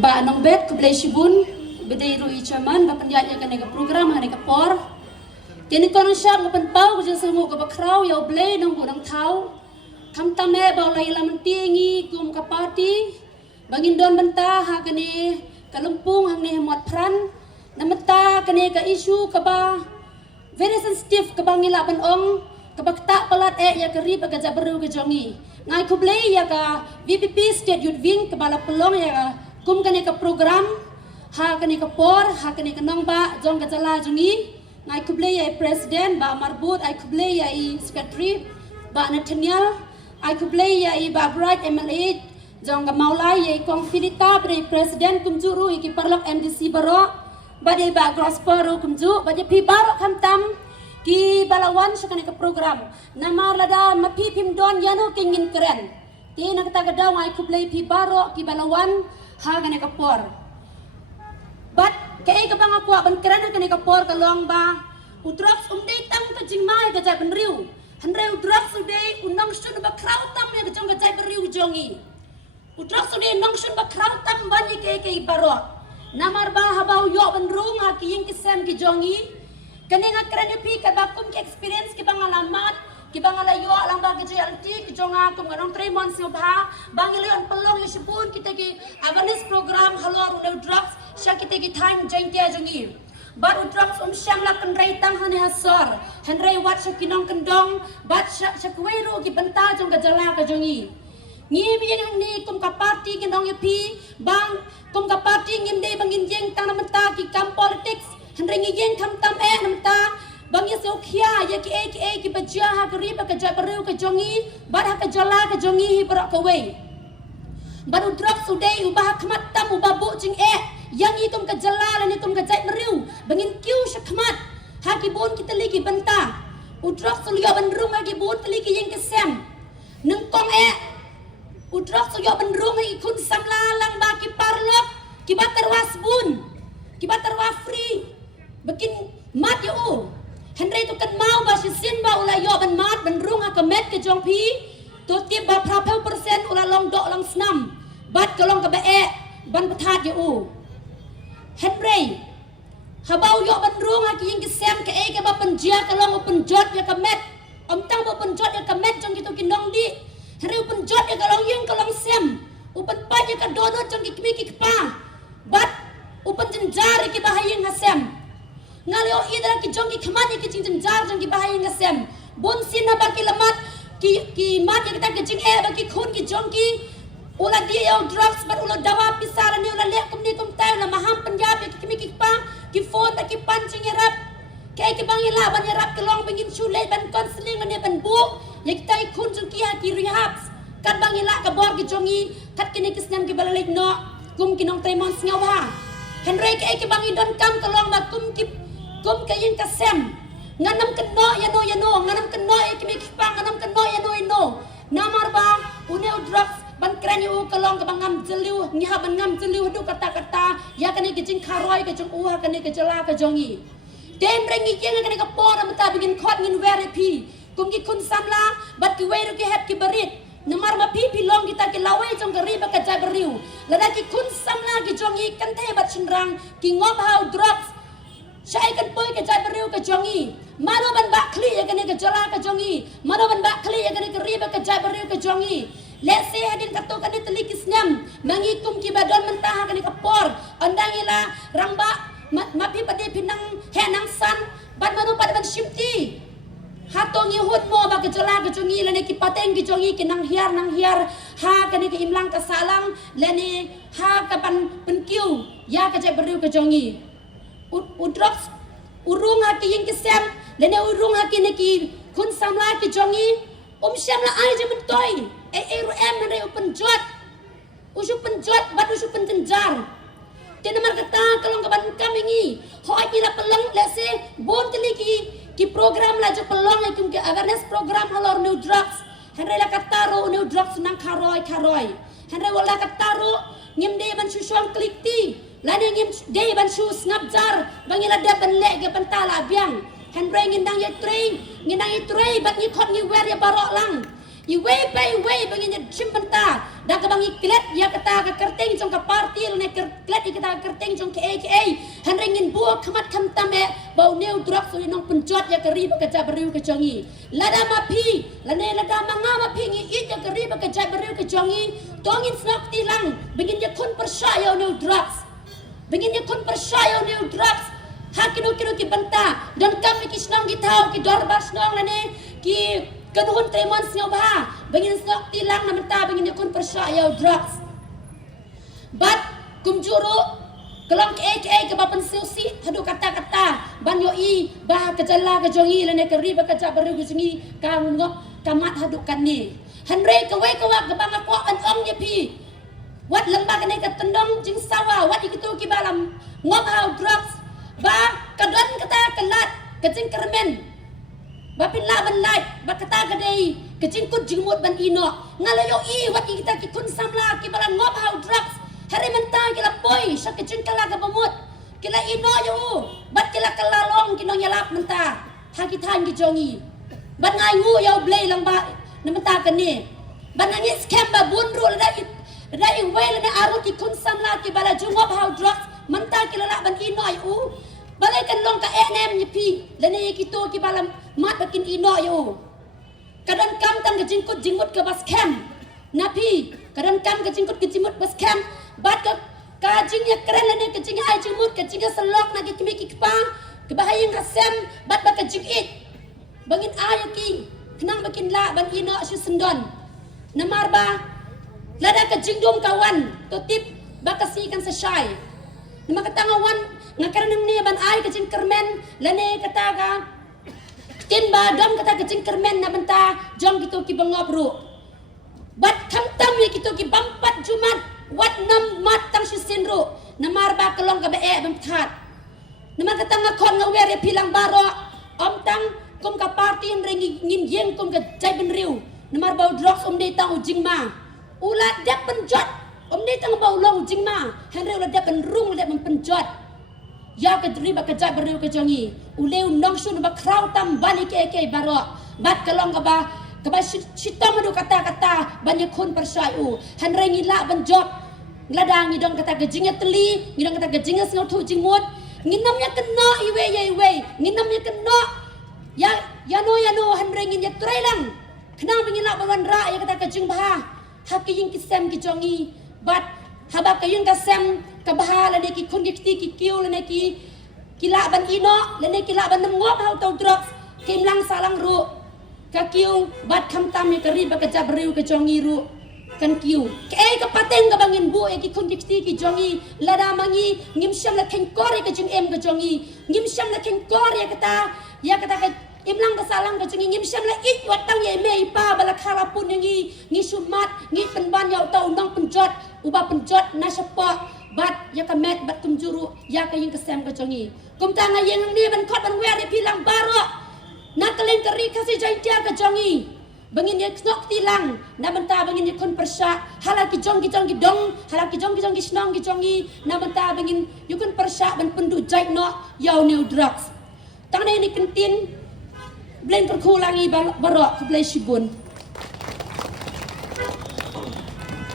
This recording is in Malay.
ba nong bet ku blai shibun bedai rui chairman ba penjaya kan nega program ha nega por tiani kono syam ko penpau ku jeng semu ko bakrau ya blai nong ku nang thau kam tame ba lai lam tingi kum ka party bangin don benta ha kene kalumpung hang ne mot pran namata kene ka isu ka ba very sensitive ka bangila ban ong ka bakta palat ya kari ba ka jabaru ka jongi ngai ku blai ya ka VPP state youth wing ka bala pelong ya ka kum kene ka program ha kene ka por ha kene ka nong ba jong ka jala jongi ngai ku blai ya president ba marbut ai ku blai ya secretary ba Nathaniel ai ku blai ya ba bright MLA jong ka maulai ya kong filita bre president kum juru ki parlok MDC baro ba de ba grospero kum ju ba de pi baro kam tam ki balawan sa kene ka program namar lada mapi pim don yano kingin keren ti nak ta gadaw ai ku blai pi baro ki balawan ha kene ka por bat kay ka bang ako ban keren kene ka por ka long ba utrox day tam ka jingmai ka jay ban riu hanre utrox day unong shun ba kraw tam ya ka jong ka jay ban riu jongi utrox day nong shun ba kraw tam ban ni kay baro namar ba habaw yo ban rung ha ki ying ki sem ki jongi kani nga keren pi ka ba kum ki experience ki bangalamat ki bangalayo lang ba ki JLT ki jonga kum nganong 3 months yo ba bangilayon pelong yo sipun kita ki awareness program halor no drugs sya kita ki time jengtia jongi baru drugs syam la kan rai tang hane hasor han rai wat sya kinong kendong bat sya kwero ki benta jong ka jala ka jongi ngi biyang hang ni kum ka party kinong yo pi bang kum ka party ngim dei bangin jeng tang namta ki kam politics han rai ngi jeng kam tam namta bang ya sokhia ya ki baja ha kari ba ka jabaru ka jongi bar ha ka jala ka jongi hi barak ka we baru drugs udai ubah khmat tam ubah bu jing yang itum ka jala lan itum ka jai meriu bangin kiu syakmat ha ki bon kita lagi benta udrugs sulya ban rum ha ki bon tali ki yang kesem neng kong udrugs sulya ban rum ha ikun samla lang ba ki parlok ki batar wasbun ki batar wa free bakin mat ya Henry tu kan mau ba sin ba ula yo ban mat ban rung ha kamet ke jong pi to tip ba prapel persen ula long dok long snam bat ka long ka ba ban pathat ya Henry habau yo ban rung ha ki ying kesem ke ke ba penjia ka long penjot ya kamet om tang ba penjot ya kamet jong gitu kinong di Henry penjot ya ka long ying ka long sem upan pa ya ka donot jong ki kimi ki pa bat upan jenjar ki ba haying hasem ngalio idra ki jongi khamani ki jing jar jongi bahaya ngasem bon sina baki lamat ki mat ya kita ki jing baki khun ki jongi ula dia yo drugs bar ula dawa pisara ni ula lek kum ni kum tay la maham punjab ki kimi ki pa ki phone baki pancing yarap kai ki bang ila ban yarap ki long bangin chule ban counseling ne ban bu ya kita khun jongi ha ki rehab kat bang ila ka bor ki jongi kat kini ki snam ki balalik no kum ki nong tay mon sngaw ha Henry ki bang idon kam ka long ba kum kayin kasem nganam keno ya no nganam keno kimi kipang nganam keno ya no namar ba uneu drugs ban kren yu kalong ka bangam jeliu ngiha ban ngam jeliu du kata ya kani kijing kharoi ka jong uha kani ka jala ka jongi den rengi jeng kani ka por amta bigin khot ngin very pi kum ki kun samla bat ki weru ki het ki barit namar ma pi long kita ki lawe jong gari ba ka jai beriu lada ki kun samla ki jongi kan the bat chinrang ki ngom hau drugs Syai kan poi ke jai beriu ke jongi mano ban bak kli ya kene ke jala ke jongi mano ban bak kli ya kene ke riba ke jai beriu ke jongi let's say hadin kato kene teli kisnam mangikum ki badon mentah kene ke por andang ila ramba mapi pade pinang he nang san ban mano pada ban shimti hatong yehud mo ba ke jala ke jongi lene ki pateng ki jongi ki nang hiar ha kene ke imlang ke salang lene ha ka ban penkiu ya ke jai beriu ke jongi udrox urung haki yang kesem lene urung haki neki kun samla ki jongi syamla ai je mentoi rum mane penjot usu penjot bat usu penjenjar tenamar kata kalau kaban kami hoi ila pelong lese bon teli ki program la jo pelong la ki awareness program halor new drugs henre la kataro new drugs nang karoi henre wala kataro ngimde ban susuang klikti lani ngim day ban shu snap jar bangila da ban le ge ban tala biang han bre ngindang ye trei bat ni khot ni wer ya barok lang Iwe bangin cimpenta dah kebangi klet ya kata ke kerteng jong ke parti ne klet kata kerteng jong ke handringin buah kemat kamtam bau neu drak so nong penjot ya keri bekerja beriu ke jongi lada mapi lane lada manga mapi ngi it ya keri bekerja beriu ke jongi tongin snok tilang bangin ya kun persaya neu drugs bangin ya kun persaya neu drugs hakino kino ki banta dan kami ki snong ki tau ki dorbas snong lane ki Kenuhun tremon snyoba, bangin snok tilang na menta bangin yakun persaya drugs. But kumjuru kelong ke bapan siusi hadu kata-kata ban yo I bah kejala kejongi lene keri bakaja baru kejongi kang ngok kamat hadu kanni. Hanre kawai kawak kebang aku an nya pi. Wat lembag ne katendong jing sawa wat ikitu ki balam ngok hau drugs. Ba kadon kata kelat kecing kermen. Bapin laban light bakata gadai kecingkut jingmut ban ino ngalayo I wat kita kikun samla ki balan ngop how drugs hari mentang kila boy sa kecing kala ka pamut kila ino yo bat kila kalalong kino nyalap menta hakitan ki jongi ban ngai ngu yo blay lang ba na menta kani ban nangis scam ba bunru da I wel na aru kikun samla ki bala jungop how drugs menta kila la ban ino yo balai kan long ka enem nyepi lene kito ki balam mat bakin ino yo kadang kam tang kejingkut jingmut ke bas camp napi kadang kam kejingkut kejimut bas camp bat ka jingnya keren lene kejingnya ai jingmut kejingnya selok na ki kimi ki pa ke bahayang kasem bat bak kejingit bangin ayo ki kenang bakin la ban ino su sendon namar ba lada kejingdom kawan totip bakasi kan sesai nama katangawan ngakaran ni ban ai kecing kermen lane kata ka tin ba dom kata kecing kermen na benta jom gitu ki bangobru bat kamtam ye gitu ki bampat jumat wat nam mat tang sisinru namar ba kelong ka be bamkhat nama kata ngakon ngawere pilang baro om tang kum ka party ring ngin yeng kum ka jai ben riu namar ba drugs de tang ujing ma ulat dep penjot de tang ba long ujing ma henre ulat dep ben rung dep penjot ya ke riba ke jai beriu ke jongi uleu nongsun ba krau tam bani ke baro bat kelong ka ba sitam madu kata-kata banyak kun persaiu hanre ngila ban job ngladang ngidong kata gejinga teli ngidong kata gejinga sengau tu jingmut nginamnya kena iwe nginamnya kena ya no hanre nginya trailang kenang bingila bawan ra ya kata gejing bah haki ying kisem ki jongi bat haba kayung kasem kabahala ne ki kun ki kiu ne ki la ban ino ne ki la ban ngop hau tau drugs kim lang salang ru ka kiu bat kham tam ye kari ba ka jab riu ka jongi ru kan kiu ke ka pateng ka bangin bu e ki kun ki jongi lada mangi ngim syam la ken kor ka jing em ka jongi ngim syam la ken kor ya kata ka imlang ka salang ka jongi ngim syam la it wat tang ye me pa bala khala pun ngi sumat ngi penban yau tau nong penjot uba penjot na sepak bat ya kamet bat kumjuru ya kaying kesem ka jongi kum tanga yeng ni ban khot ban wer pilang baro na kalen keri kasih jaintia ka jongi bangin ye knok tilang na benta bangin ye kun persya halal ki jongi dong halal ki jongi snong ki jongi na benta bangin ye kun persya ban pendu jai no yau new drugs tang ni kentin blend perkulangi baro ke blai shibun